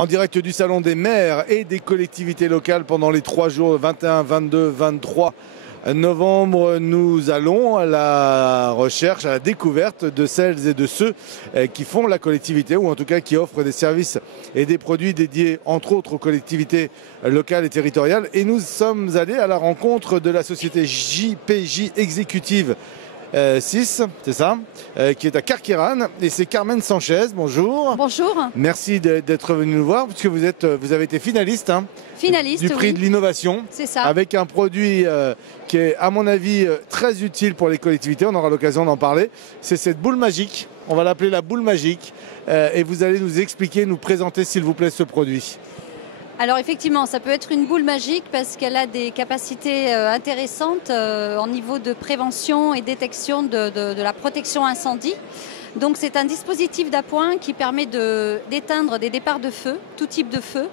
En direct du Salon des maires et des collectivités locales pendant les 3 jours, 21, 22, 23 novembre, nous allons à la recherche, à la découverte de celles et de ceux qui font la collectivité, ou en tout cas qui offrent des services et des produits dédiés entre autres aux collectivités locales et territoriales. Et nous sommes allés à la rencontre de la société JPJ Exécutive 6, c'est ça, qui est à Carqueiranne, et c'est Carmen Sanchez. Bonjour. Bonjour. Merci d'être venu nous voir, puisque vous avez été finaliste, finaliste du prix oui. de l'innovation. C'est ça. Avec un produit qui est, à mon avis, très utile pour les collectivités. On aura l'occasion d'en parler. C'est cette boule magique. On va l'appeler la boule magique. Et vous allez nous expliquer, nous présenter, s'il vous plaît, ce produit. Alors effectivement, ça peut être une boule magique parce qu'elle a des capacités intéressantes en niveau de prévention et détection de la protection incendie. Donc c'est un dispositif d'appoint qui permet d'éteindre des départs de feu, tout type de feu,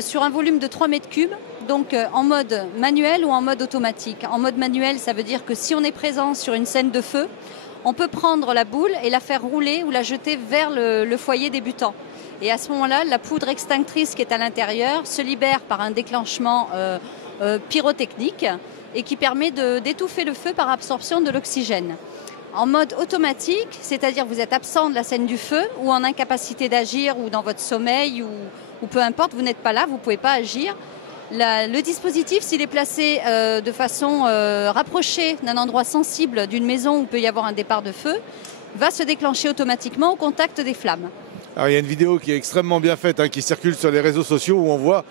sur un volume de 3 mètres cubes, donc en mode manuel ou en mode automatique. En mode manuel, ça veut dire que si on est présent sur une scène de feu, on peut prendre la boule et la faire rouler ou la jeter vers le foyer débutant. Et à ce moment-là, la poudre extinctrice qui est à l'intérieur se libère par un déclenchement pyrotechnique et qui permet d'étouffer le feu par absorption de l'oxygène. En mode automatique, c'est-à-dire vous êtes absent de la scène du feu ou en incapacité d'agir ou dans votre sommeil ou peu importe, vous n'êtes pas là, vous ne pouvez pas agir. Le dispositif, s'il est placé de façon rapprochée d'un endroit sensible d'une maison où il peut y avoir un départ de feu, va se déclencher automatiquement au contact des flammes. Alors, il y a une vidéo qui est extrêmement bien faite, qui circule sur les réseaux sociaux où on voit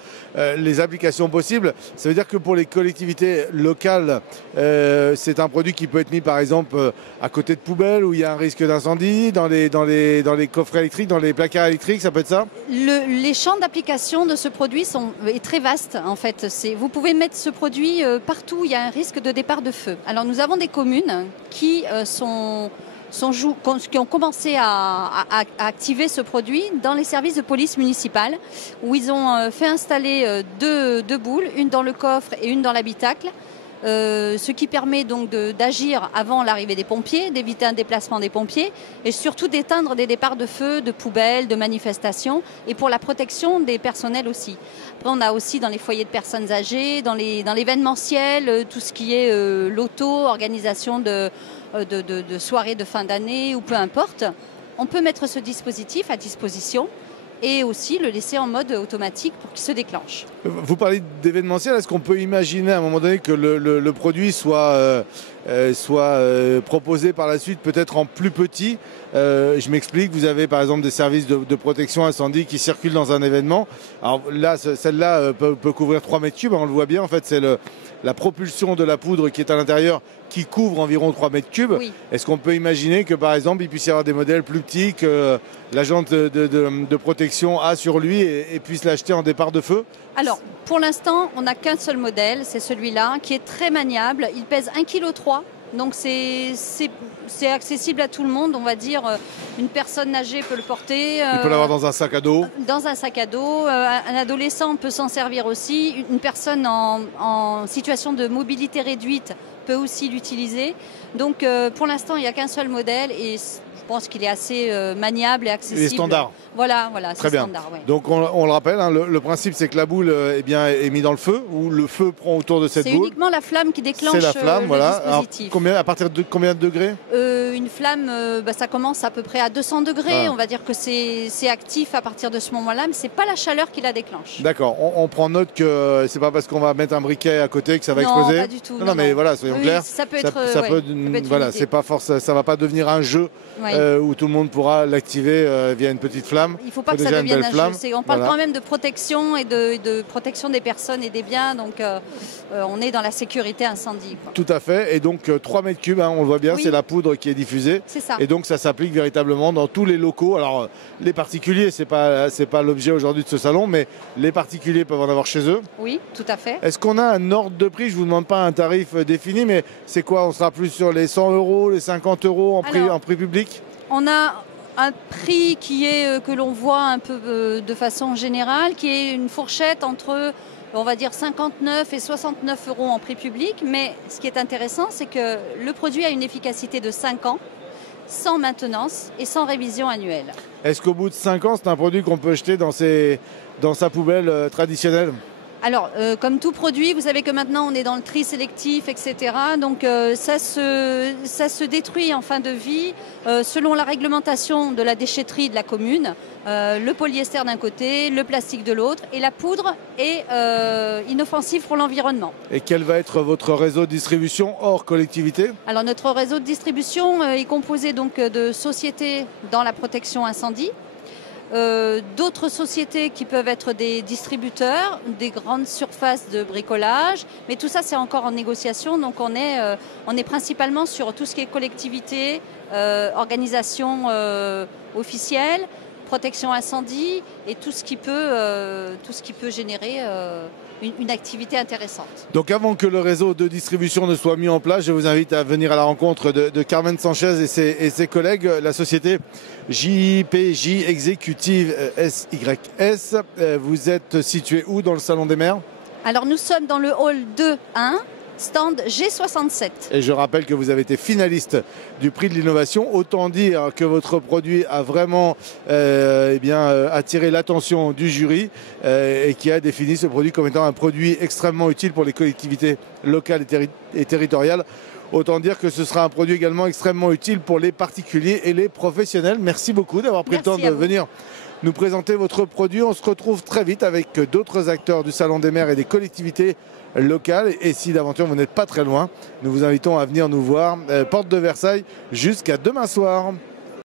les applications possibles. Ça veut dire que pour les collectivités locales, c'est un produit qui peut être mis par exemple à côté de poubelles où il y a un risque d'incendie, dans les coffrets électriques, dans les placards électriques, ça peut être ça? Les champs d'application de ce produit est très vaste en fait. Vous pouvez mettre ce produit partout où il y a un risque de départ de feu. Alors nous avons des communes qui ont commencé à activer ce produit dans les services de police municipale où ils ont fait installer deux boules, une dans le coffre et une dans l'habitacle, ce qui permet donc d'agir avant l'arrivée des pompiers, d'éviter un déplacement des pompiers et surtout d'éteindre des départs de feu, de poubelles, de manifestations et pour la protection des personnels aussi. Après on a aussi dans les foyers de personnes âgées, dans l'événementiel, tout ce qui est loto, organisation de soirées de fin d'année ou peu importe, on peut mettre ce dispositif à disposition et aussi le laisser en mode automatique pour qu'il se déclenche. Vous parlez d'événementiel, est-ce qu'on peut imaginer à un moment donné que le produit soit proposé par la suite peut-être en plus petit? Je m'explique, vous avez par exemple des services de protection incendie qui circulent dans un événement. Alors là, celle-là peut couvrir 3 mètres cubes, on le voit bien, en fait c'est la propulsion de la poudre qui est à l'intérieur qui couvre environ 3 mètres cubes. Oui. Est-ce qu'on peut imaginer que par exemple il puisse y avoir des modèles plus petits que l'agent de protection a sur lui et puisse l'acheter en départ de feu? Alors pour l'instant on n'a qu'un seul modèle, c'est celui-là qui est très maniable, il pèse 1,3 kg. Donc c'est accessible à tout le monde, on va dire. Une personne âgée peut le porter. Il peut l'avoir dans un sac à dos. Dans un sac à dos. Un adolescent peut s'en servir aussi. Une personne en situation de mobilité réduite peut aussi l'utiliser. Donc pour l'instant, il n'y a qu'un seul modèle et je pense qu'il est assez maniable et accessible. Il est standard. Voilà, très bien. Standard, ouais. Donc on le rappelle, le principe c'est que la boule est mise dans le feu ou le feu prend autour de cette boule. C'est uniquement la flamme qui déclenche la flamme, le dispositif. Alors, à partir de combien de degrés? Une flamme, ça commence à peu près à 200 degrés. On va dire que c'est actif à partir de ce moment-là, mais c'est pas la chaleur qui la déclenche. D'accord. On prend note que c'est pas parce qu'on va mettre un briquet à côté que ça va exploser. Non, pas du tout. Non, mais voilà, soyons clairs. Ça peut être. Voilà, c'est pas ça va pas devenir un jeu où tout le monde pourra l'activer via une petite flamme. Il ne faut pas que ça devienne un jeu. On parle quand même de protection et de protection des personnes et des biens, donc on est dans la sécurité incendie. Tout à fait. Et donc 3 mètres cubes, on le voit bien, c'est la poudre qui est diffusée. C'est ça. Et donc ça s'applique véritablement dans tous les locaux. Alors les particuliers, c'est pas l'objet aujourd'hui de ce salon, mais les particuliers peuvent en avoir chez eux. Oui, tout à fait. Est-ce qu'on a un ordre de prix? Je ne vous demande pas un tarif défini, mais c'est quoi? On sera plus sur les 100 €, les 50 € en prix public? On a un prix que l'on voit un peu de façon générale, qui est une fourchette entre, on va dire, 59 et 69 € en prix public. Mais ce qui est intéressant, c'est que le produit a une efficacité de 5 ans. sans maintenance et sans révision annuelle. Est-ce qu'au bout de 5 ans, c'est un produit qu'on peut jeter dans sa poubelle traditionnelle ? Alors, comme tout produit, vous savez que maintenant on est dans le tri sélectif, etc. Donc ça se détruit en fin de vie selon la réglementation de la déchetterie de la commune. Le polyester d'un côté, le plastique de l'autre, et la poudre est inoffensive pour l'environnement. Et quel va être votre réseau de distribution hors collectivité ? Alors notre réseau de distribution est composé donc de sociétés dans la protection incendie. D'autres sociétés qui peuvent être des distributeurs, des grandes surfaces de bricolage, mais tout ça c'est encore en négociation, donc on est principalement sur tout ce qui est collectivité, organisation officielle, protection incendie et tout ce qui peut générer une activité intéressante. Donc avant que le réseau de distribution ne soit mis en place, je vous invite à venir à la rencontre de Carmen Sanchez et ses collègues, la société JPJ Executive SYS. Vous êtes situé où dans le Salon des Maires ? Alors nous sommes dans le hall 2-1. Stand G67. Et je rappelle que vous avez été finaliste du prix de l'innovation. Autant dire que votre produit a vraiment attiré l'attention du jury et qui a défini ce produit comme étant un produit extrêmement utile pour les collectivités locales et territoriales. Autant dire que ce sera un produit également extrêmement utile pour les particuliers et les professionnels. Merci beaucoup d'avoir pris le temps de venir nous présenter votre produit. On se retrouve très vite avec d'autres acteurs du Salon des Maires et des collectivités locales. Et si d'aventure vous n'êtes pas très loin, nous vous invitons à venir nous voir, porte de Versailles, jusqu'à demain soir.